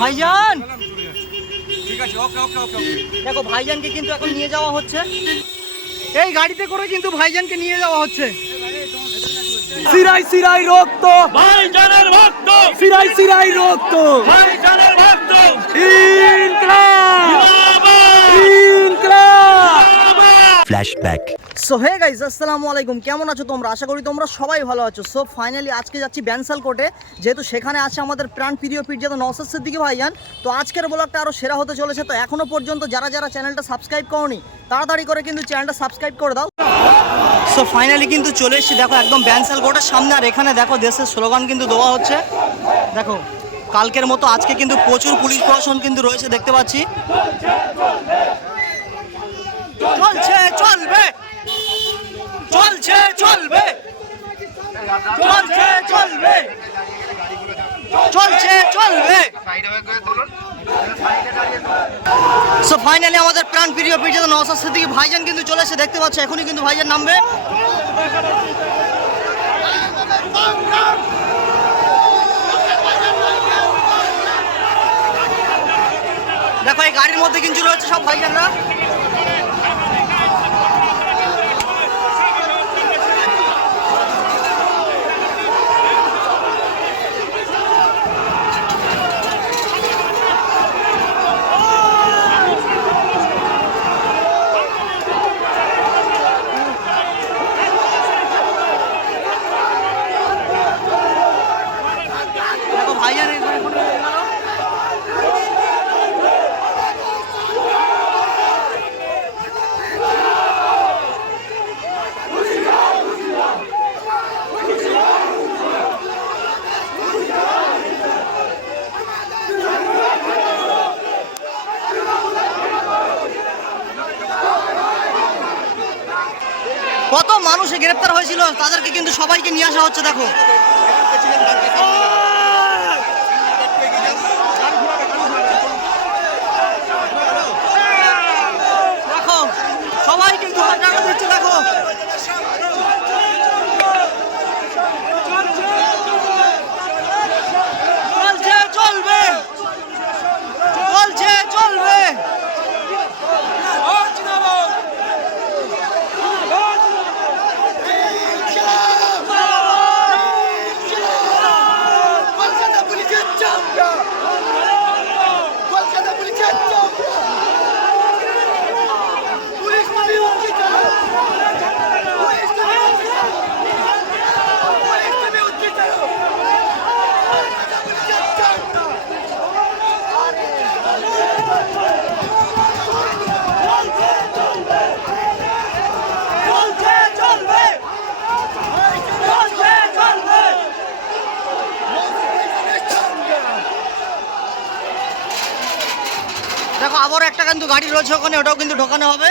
ভাইজান! ঠিক আছে ওকে ওকে ওকে ওকে। দেখো ভাইজানকে কিন্তু এখন নিয়ে যাওয়া হচ্ছে। এই গাড়িতে করে কিন্তু ভাইজানকে নিয়ে যাওয়া হচ্ছে। সিরাই সিরাই রক্ত। ভাইজানের রক্ত। সিরাই সিরাই রক্ত। ভাইজানের ভক্ত ইনকলাব! ইনকলাব। জিন্দাবাদ! সো হে গাইজ আসসালামু আলাইকুম। কেমন আছো তোমরা? আশা করি তোমরা সবাই ভালো আছো। সো ফাইনালি আজকে যাচ্ছি ব্যানসাল কোর্টে যেহেতু সেখানে আছে আমাদের প্রাণ প্রিয় পির্জাদা নওসাদ সিদ্দিকি ভাইজান। তো আজকের ব্লগটা আরও সেরা হতে চলেছে। তো এখনও পর্যন্ত যারা যারা চ্যানেলটা সাবস্ক্রাইব করনি, তাড়াতাড়ি করে কিন্তু চ্যানেলটা সাবস্ক্রাইব করে দাও। সো ফাইনালি কিন্তু চলে এসেছি। দেখো, একদম ব্যানসাল কোর্টের সামনে। আর এখানে দেখো, দেশের স্লোগান কিন্তু দেওয়া হচ্ছে। দেখো, কালকের মতো আজকে কিন্তু প্রচুর পুলিশ প্রশাসন কিন্তু রয়েছে, দেখতে পাচ্ছি। চলছে, চলবে। চলছে, চলবে। চলছে চলবে। চলছে, চলবে। সো ফাইনালি আমাদের প্রাণ প্রিয় পিঠে নওসাদ সিদ্দিকি ভাইজান কিন্তু চলে এসে দেখতে পাচ্ছে, এখনই কিন্তু ভাইজান নামবে। দেখো, এই গাড়ির মধ্যে কিন্তু রয়েছে সব ভাইজানরা দেখো ভাইজান এই গাড়ি ফটো নিয়ে গেল। কত মানুষ গ্রেপ্তার হয়েছিল তাদেরকে কিন্তু সবাইকে নিয়ে আসা হচ্ছে দেখো দেখো সবাই কিন্তু হাত টাকা দিচ্ছে দেখো চলছে চলবে চলছে চলবে চলছে চলবে চলছে চলবে দেখো আবারও একটা কিন্তু গাড়ি রয়েছে ওখানে, ওটাও কিন্তু ঢোকানো হবে।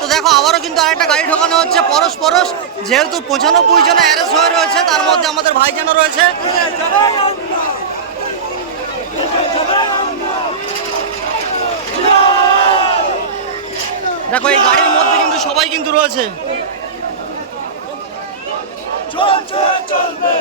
তো দেখো, আবারও কিন্তু আরেকটা গাড়ি ঢোকানো হচ্ছে, পরশ পরশ। যেহেতু পঁচানব্বই জন অ্যারেস্ট হয়ে রয়েছে, তার মধ্যে আমাদের ভাইজানও রয়েছে। দেখো, এই গাড়ির মধ্যে কিন্তু রয়েছে। কিন্তু চলবে।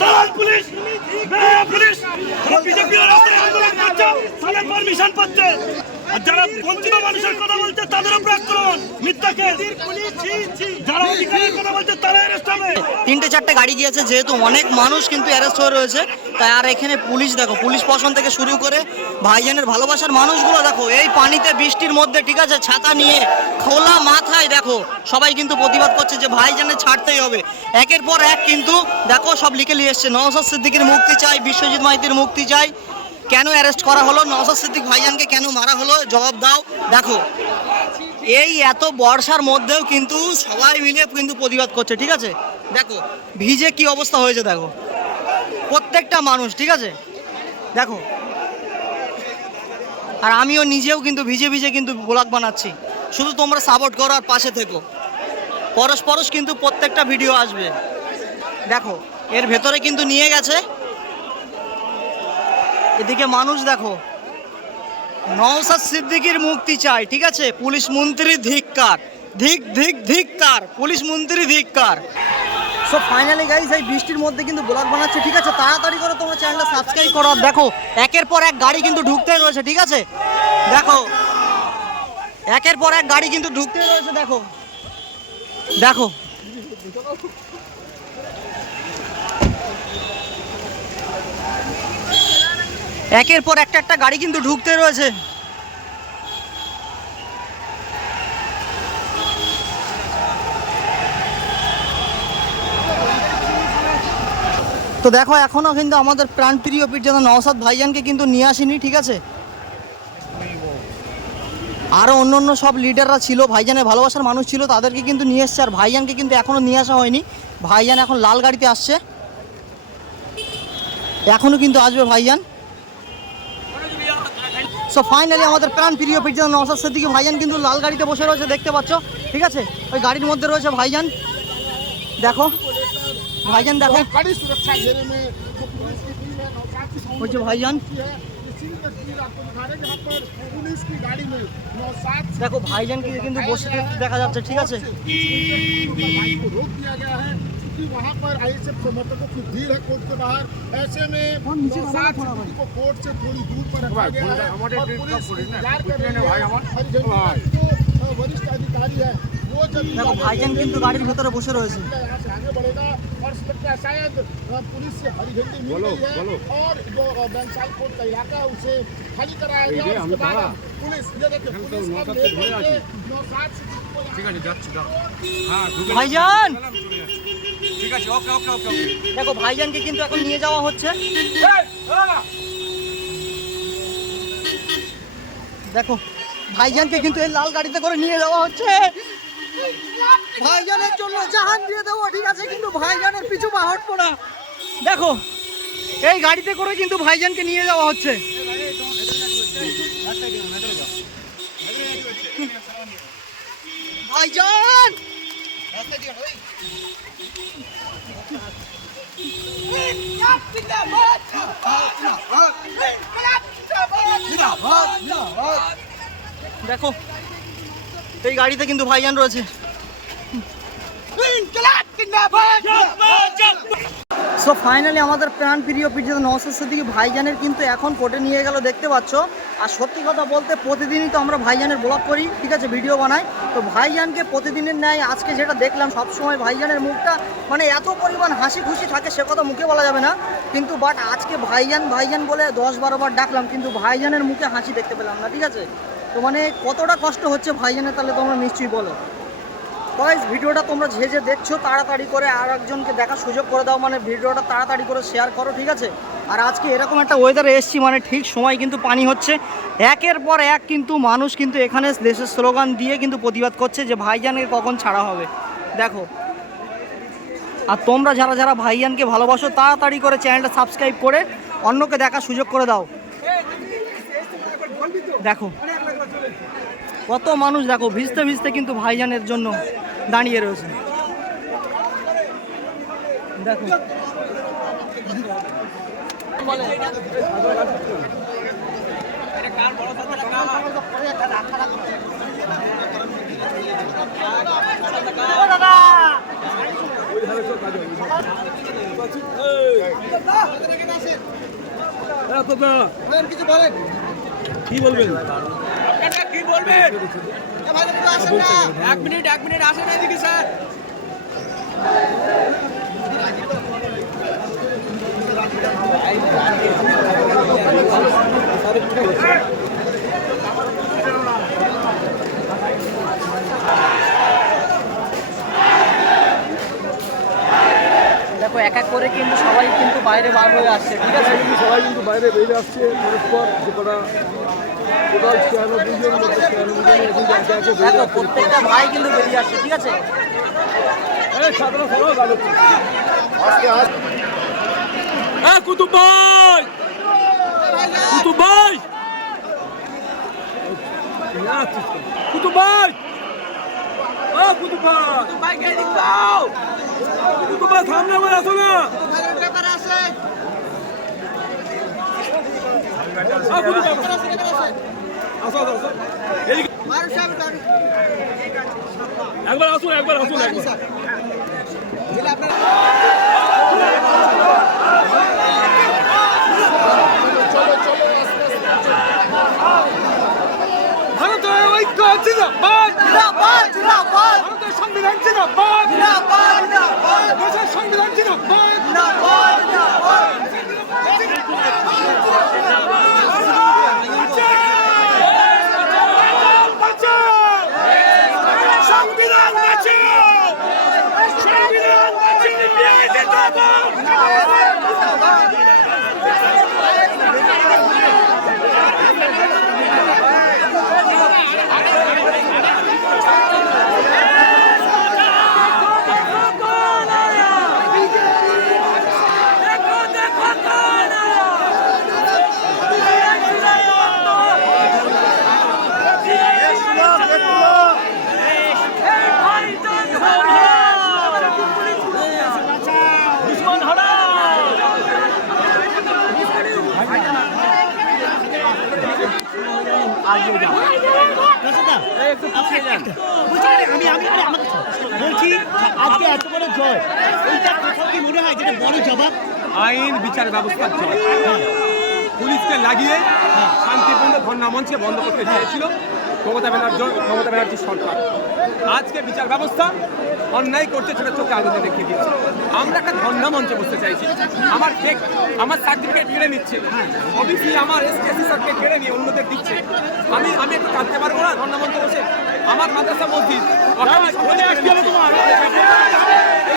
দালাল পুলিশ বেহায়া পুলিশ যারা বিজেপি রাস্তায় আন্দোলন করছে তাদের পারমিশন পাচ্ছে আর যারা বঞ্চিত মানুষের কথা বলছে তাদের উপর আক্রমণ মিথ্যাকে যারা অধিকারের কথা বলছে তারা অ্যারেস্ট হবে তিনটে, চারটে গাড়ি গিয়েছে, যেহেতু অনেক মানুষ কিন্তু অ্যারেস্ট হয়ে রয়েছে, তাই আর এখানে পুলিশ দেখো, পুলিশ প্রশাসন থেকে শুরু করে ভাইজানের ভালোবাসার মানুষগুলো দেখো, এই পানিতে বৃষ্টির মধ্যে, ঠিক আছে, ছাতা নিয়ে খোলা মাথায় দেখো, সবাই কিন্তু প্রতিবাদ করছে যে ভাইজানের ছাড়তেই হবে। একের পর এক কিন্তু দেখো, সব লিখে নিয়ে এসছে নওসাদ সিদ্দিকের মুক্তি চাই, বিশ্বজিৎ মাইতির মুক্তি চাই। কেন অ্যারেস্ট করা হলো? নওসাদ সিদ্দিক ভাইজানকে কেন মারা হলো? জবাব দাও, দেখো। এই এত বর্ষার মধ্যেও কিন্তু সবাই মিলে কিন্তু প্রতিবাদ করছে, ঠিক আছে? দেখো, ভিজে কি অবস্থা হয়েছে দেখো। প্রত্যেকটা মানুষ, ঠিক আছে? দেখো। আর আমিও নিজেও কিন্তু ভিজে ভিজে কিন্তু ব্লগ বানাচ্ছি। শুধু তোমরা সাপোর্ট করো আর পাশে থেকো। পরশ পরশ কিন্তু প্রত্যেকটা ভিডিও আসবে। দেখো, এর ভেতরে কিন্তু নিয়ে গেছে। এদিকে মানুষ, দেখো নওসাদ সিদ্দিকির মুক্তি চাই, ঠিক আছে? পুলিশ মন্ত্রী ধিক্কার। ধিক ধিক, ধিক্কার। পুলিশ মন্ত্রী ধিক্কার। সো ফাইনালি গাইস এই বৃষ্টির মধ্যে কিন্তু ব্লগ বানাচ্ছে, ঠিক আছে? তাড়াতাড়ি করে তোমার চ্যানেলটা সাবস্ক্রাইব করো। দেখো, একের পর এক গাড়ি কিন্তু ঢুকতেই রয়েছে, ঠিক আছে? দেখো, একের পর এক গাড়ি কিন্তু ঢুকতেই রয়েছে, দেখো। দেখো। একের পর একটা একটা গাড়ি কিন্তু ঢুকতে রয়েছে। তো দেখো, এখনও কিন্তু আমাদের প্রাণপ্রিয় পীর যেন নওসাদ ভাইজানকে কিন্তু নিয়ে আসেনি, ঠিক আছে? আরও অন্য অন্য সব লিডাররা ছিল, ভাইজানের ভালোবাসার মানুষ ছিল, তাদেরকে কিন্তু নিয়ে এসছে, আর ভাইজানকে কিন্তু এখনও নিয়ে আসা হয়নি। ভাইজান এখন লাল গাড়িতে আসছে। এখনও কিন্তু আসবে ভাইজান। সো ফাইনালি আমাদের প্রাণ প্রিয় পিটজান নসাদ সিদ্দিকি ভাইজান কিন্তু লাল গাড়িতে বসে রয়েছে, দেখতে পাচ্ছ? ঠিক আছে? ওই গাড়ির মধ্যে রয়েছে ভাইজান। দেখো। ভাইজান, দেখো। ওই যে ভাইজান। দেখো, ভাইজানকে কিন্তু বসে দেখা যাচ্ছে, ঠিক আছে? बाइक को रोक दिया गया है क्योंकि वहाँ पर आईएसएफ समर्थकों की भीड़ है कोर्ट के बाहर ऐसे में नौसाद सिद्दीकी को कोर्ट से थोड़ी दूर पर रखा गया है और पुलिस इंतजार कर रही है और जो अ, वरिष्ठ अधिकारी है वो जब দেখো ভাইজান কিন্তু গাড়ির ভেতরে বসে রয়েছে यहाँ से आगे बढ़ेगा और इस वक्त शायद अ, पुलिस से हरी झंडी मिल गई है और जो अ, बैंसाल कोर्ट का इलाका है उसे खाली कराया गया और उसके बाद अब पुलिस ये देखिए पुलिस अब लेकर के नौसाद से को यहाँ ঠিক আছে যাচ্ছি যাও হ্যাঁ ঢুকে ভাইজান গেলাম, চলে যাচ্ছি। ঠিক আছে ওকে ওকে ওকে দেখো ভাইজানকে কিন্তু এখন নিয়ে যাওয়া হচ্ছে। দেখো ভাইজানকে কিন্তু এই লাল গাড়িতে করে নিয়ে যাওয়া হচ্ছে। ভাইজানের জন্য জাহান দিয়ে দেবো ঠিক আছে কিন্তু ভাইজানের পিছু পা হটবো না। দেখো এই গাড়িতে করে কিন্তু ভাইজানকে নিয়ে যাওয়া হচ্ছে। ভাইজান! দেখো এই গাড়িতে কিন্তু ভাইজান রয়েছে। সো ফাইনালি আমাদের প্রাণ প্রিয় পিঠিতে সিদ্দিকী ভাইজানের কিন্তু এখন কোর্টে নিয়ে গেল, দেখতে পাচ্ছ। আর সত্যি কথা বলতে, প্রতিদিনই তো আমরা ভাইজানের ব্লগ করি, ঠিক আছে ভিডিও বানাই। তো ভাইজানকে প্রতিদিনের ন্যায় আজকে যেটা দেখলাম, সবসময় ভাইজানের মুখটা মানে এত পরিমাণ হাসি খুশি থাকে, সে কথা মুখে বলা যাবে না। কিন্তু বাট আজকে ভাইজান ভাইজান বলে দশ বারো বার ডাকলাম, কিন্তু ভাইজানের মুখে হাসি দেখতে পেলাম না, ঠিক আছে? তো মানে কতটা কষ্ট হচ্ছে ভাইজানের, তাহলে তোমরা নিশ্চয়ই বলো। গাইজ ভিডিওটা তোমরা যে যে দেখছ, তাড়াতাড়ি করে আর একজনকে দেখার সুযোগ করে দাও মানে ভিডিওটা তাড়াতাড়ি করে শেয়ার করো, ঠিক আছে? আর আজকে এরকম একটা ওয়েদারে এসছি মানে ঠিক সময় কিন্তু পানি হচ্ছে। একের পর এক কিন্তু মানুষ কিন্তু এখানে দেশের স্লোগান দিয়ে কিন্তু প্রতিবাদ করছে যে ভাইজানকে কখন ছাড়া হবে। দেখো। আর তোমরা যারা যারা ভাইজানকে ভালোবাসো, তাড়াতাড়ি করে চ্যানেলটা সাবস্ক্রাইব করে অন্যকে দেখার সুযোগ করে দাও। দেখো। কত মানুষ দেখো ভিজতে ভিজতে কিন্তু ভাইজানের জন্য দাঁড়িয়ে রয়েছে। দেখো। কিছু বলেন। কি বলবেন? এক মিনিট এক মিনিট স্যার। দেখো এক এক করে কিন্তু সবাই কিন্তু বাইরে বার হয়ে আসছে। ঠিক আছে? সবাই কিন্তু বাইরে বেরিয়ে আসছে পরস্পর যে কটা প্রত্যেকটা ভাই কিন্তু বেরিয়ে আসছে ঠিক আছে? হ্যাঁ কুতুব ভাই! কুতুব ভাই! কুতুব ভাই! কুতুব ভাই! কুতুব ভাই সামনে আমার আসো না ও কুতুব ভাই আসো আসো আসো এদিকে একবার আসুন একবার আসুন ভারতের ঐক্য জিন্দাবাদ ভারতের সংবিধান জিন্দাবাদ জিন্দাবাদ জিন্দাবাদ দেশের সংবিধান জিন্দাবাদ জিন্দাবাদ জিন্দাবাদ সংবিধান বাঁচাও সংবিধান বাঁচিয়ে ন্যায় জিন্দাবাদ আমি আমি আরে আমাকে বলছি আজকে এত বড় জয়। কি মনে হয়। যেটা বড় জবাব আইন বিচার ব্যবস্থার জন্য পুলিশকে লাগিয়ে শান্তিপূর্ণ ধর্ণা মঞ্চে বন্ধ করতে চেয়েছিল মমতা ব্যানার্জি মমতা ব্যানার্জির সরকার। আজকে বিচার ব্যবস্থা অন্যায় করছে সেটা চোখে আলোতে দেখিয়ে দিয়েছে। আমরা একটা ধর্ণা মঞ্চে বসতে চাইছি। আমার চেক আমার সার্টিফিকেট কেড়ে নিচ্ছে। ওবিসি আমার এসটিএসসি সার্টিফিকেট কেড়ে নিয়ে অন্যদের দিচ্ছে। আমি আমি একটু কাঁদতে পারব না ধর্ণা মঞ্চে বসে। আমার মাদ্রাসা মসজিদ।